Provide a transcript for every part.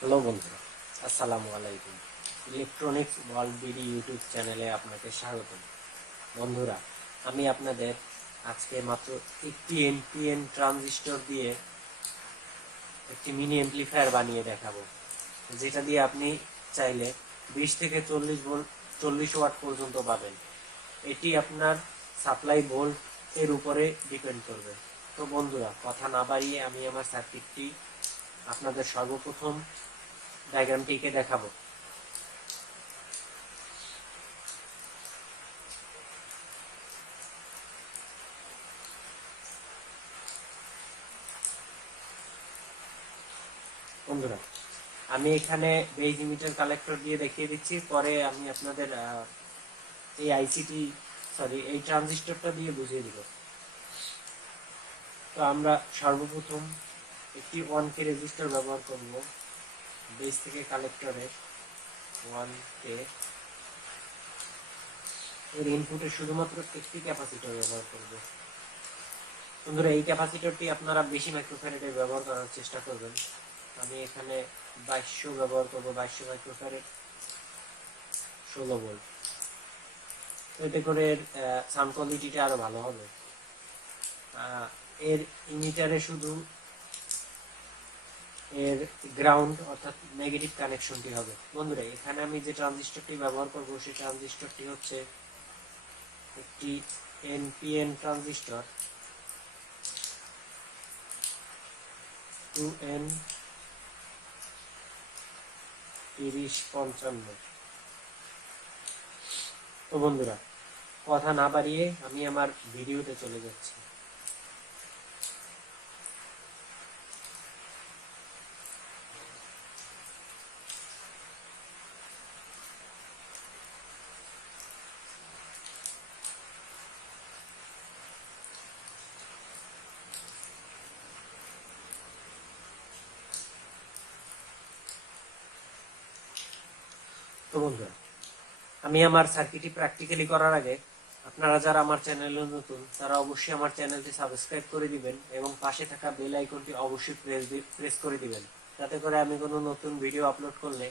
Hello বন্ধুরা, আসসালামু আলাইকুম। ইলেকট্রনিক্স ওয়ার্ল্ড বিডি ইউটিউব চ্যানেলে আপনাকে স্বাগত। বন্ধুরা, আমি আপনাদের আজকে মাত্র একটি এনপিএন ট্রানজিস্টর দিয়ে একটি মিনি অ্যাম্পলিফায়ার বানিয়ে দেখাবো, যেটা দিয়ে আপনি চাইলে 20 থেকে 40 ওয়াট পর্যন্ত পাবেন। এটি আপনার সাপ্লাই ভোল্ট এর উপরে ডিপেন্ড করবে। তো বন্ধুরা, কথা না বাড়িয়ে আমি আমার সার্কিটটি আপনাদের সর্বপ্রথম ডায়াগ্রামটিকে দেখাবো। বন্ধুরা, আমি এখানে বেজ ইমিটার কালেক্টর দিয়ে দেখিয়ে দিচ্ছি, পরে আমি আপনাদের এই ট্রানজিস্টরটা দিয়ে বুঝিয়ে দিব। তো আমরা সর্বপ্রথম একটি 1K রেজিস্টার ব্যবহার করব। বেজ থেকে কালেক্টরে 1K এর ইনপুটে শুধুমাত্র একটি ক্যাপাসিটর ব্যবহার করব। বন্ধুরা, এই ক্যাপাসিটরটি আপনারা বেশি মাইক্রোফ্যারাডে ব্যবহার করার চেষ্টা করবেন। আমি এখানে 2200 ব্যবহার করব, 2200 মাইক্রোফ্যারাড, 16 ভোল্ট। এতে করে সাউন্ড কোয়ালিটিটা আরো ভালো হবে। এর ইমিটারে শুধু এর গ্রাউন্ড অর্থাৎ নেগেটিভ কানেকশনটি হবে। বন্ধুরা, এখানে আমি যে ট্রানজিস্টরটি ব্যবহার করব সেই ট্রানজিস্টরটি হচ্ছে একটি এনপিএন ট্রানজিস্টর 2N3055। তো বন্ধুরা, কথা না বাড়িয়ে আমি আমার ভিডিওতে চলে যাচ্ছি। তো বন্ধুরা, আমি আমার সার্কিটটি প্র্যাকটিক্যালি করার আগে আপনারা যারা আমার চ্যানেলে নতুন তারা অবশ্যই আমার চ্যানেলটি সাবস্ক্রাইব করে দিবেন এবং পাশে থাকা বেল আইকনটি অবশ্যই প্রেস করে দিবেন, যাতে করে আমি কোনো নতুন ভিডিও আপলোড করলে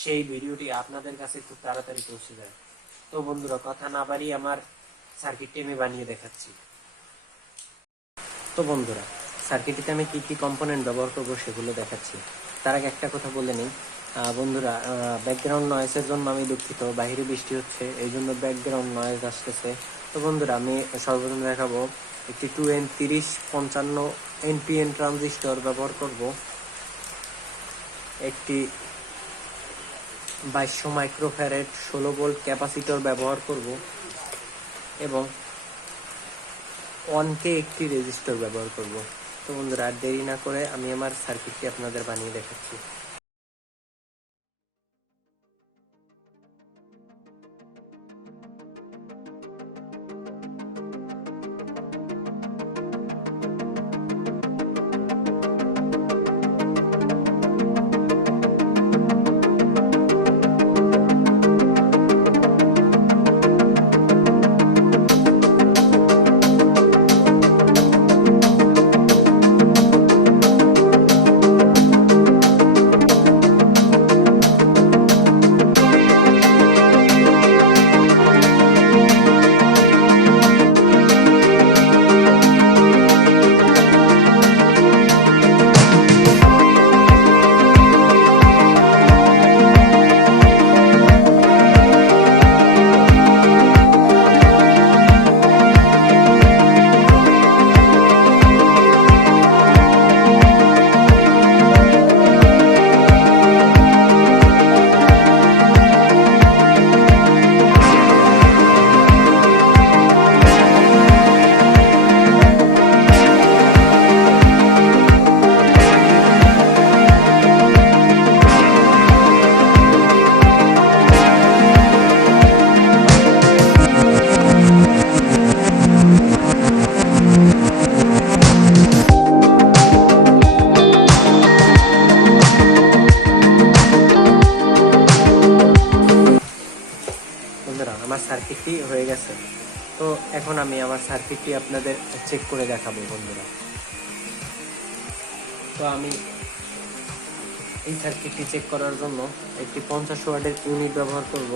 সেই ভিডিওটি আপনাদের কাছে খুব তাড়াতাড়ি পৌঁছে যায়। তো বন্ধুরা, কথা না বাড়িয়ে আমার সার্কিটটি আমি বানিয়ে দেখাচ্ছি। তো বন্ধুরা, সার্কিটটিতে আমি কি কি কম্পোনেন্ট ব্যবহার করব সেগুলো দেখাচ্ছি। তার আগে একটা কথা বলে নিই বন্ধুরা, ব্যাকগ্রাউন্ড নয়েজের জন্য আমি দুঃখিত। বাইরে বৃষ্টি হচ্ছে, এই জন্য ব্যাকগ্রাউন্ড নয়েজ আসতেছে। তো বন্ধুরা, আমি সর্বপ্রথম দেখাবো একটি 2N3055 NPN ট্রানজিস্টর ব্যবহার করব, একটি 2200 মাইক্রোফ্যারাড 16 ভোল্ট ক্যাপাসিটর ব্যবহার করব এবং 1K একটি রেজিস্টর ব্যবহার করব। তো বন্ধুরা, আর দেরি না করে আমি আমার সার্কিটটি আপনাদের বানিয়ে দেখাচ্ছি। আমার সার্কিটটি হয়ে গেছে। তো এখন আমি আমার সার্কিটটি আপনাদের চেক করে দেখাবো বন্ধুরা। তো আমি এই সার্কিটটি চেক করার জন্য একটি 50 ওয়াটের ইউনিট ব্যবহার করব।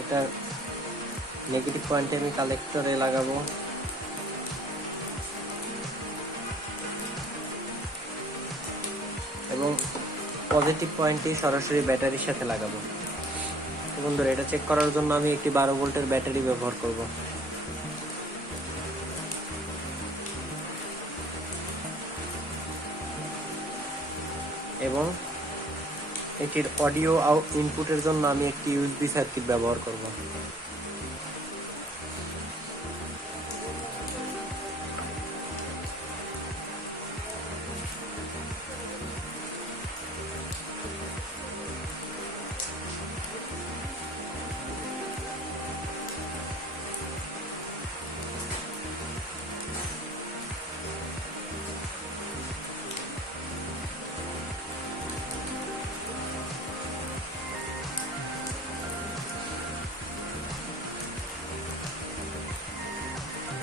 এটা নেগেটিভ পয়েন্টে আমি কালেক্টরে লাগাবো এবং পজিটিভ পয়েন্টটি সরাসরি ব্যাটারির সাথে লাগাবো। বন্ধুরা, এটা চেক করার জন্য আমি একটি 12 ভোল্টের ব্যাটারি ব্যবহার করব। এবং এটির অডিও ইনপুটের জন্য আমি একটি ইউএসবি সার্কিট ব্যবহার করব।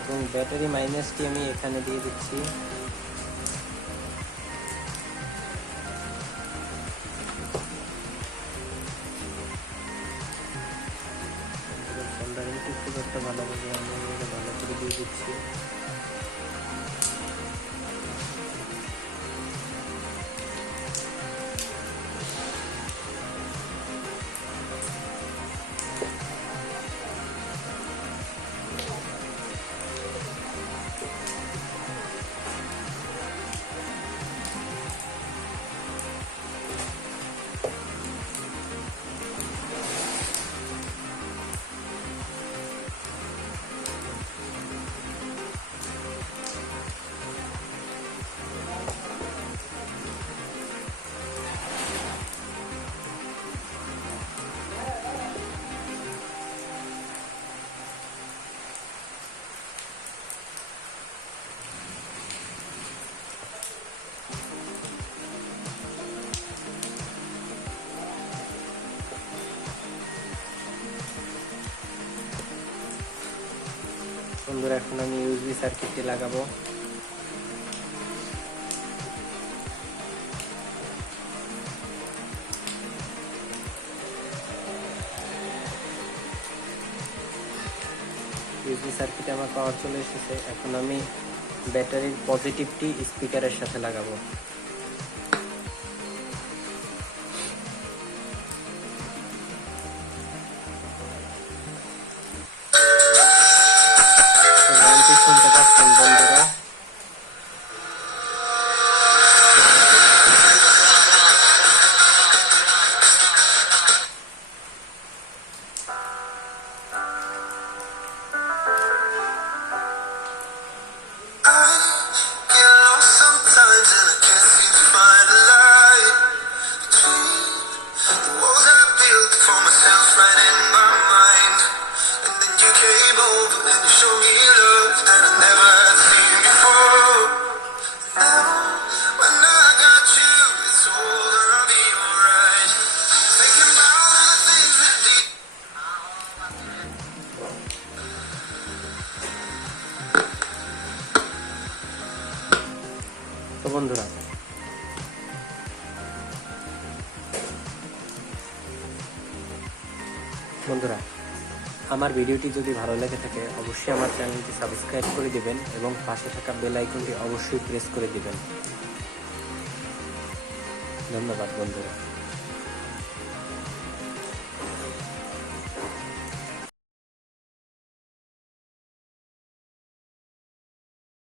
এবং ব্যাটারি মাইনাসটি আমি এখানে দিয়ে দিচ্ছি। সোল্ডারিংটি খুব একটা ভালোভাবে আমি ভালো করে দিয়ে দিচ্ছি। বন্ধুরা, এখন আমি ইউএসবি সার্কিটটি লাগাবো। ইউএসবি সার্কিটে আমার পাওয়ার চলে এসেছে। এখন আমি ব্যাটারির পজিটিভটি স্পিকারের সাথে লাগাবো। শুনতে পাচ্ছেন বন্ধুরা? তো বন্ধুরা, আমার ভিডিওটি যদি ভালো লেগে থাকে অবশ্যই আমার চ্যানেলটি সাবস্ক্রাইব করে দিবেন এবং পাশে থাকা বেল আইকনটি অবশ্যই প্রেস করে দিবেন। ধন্যবাদ বন্ধুরা।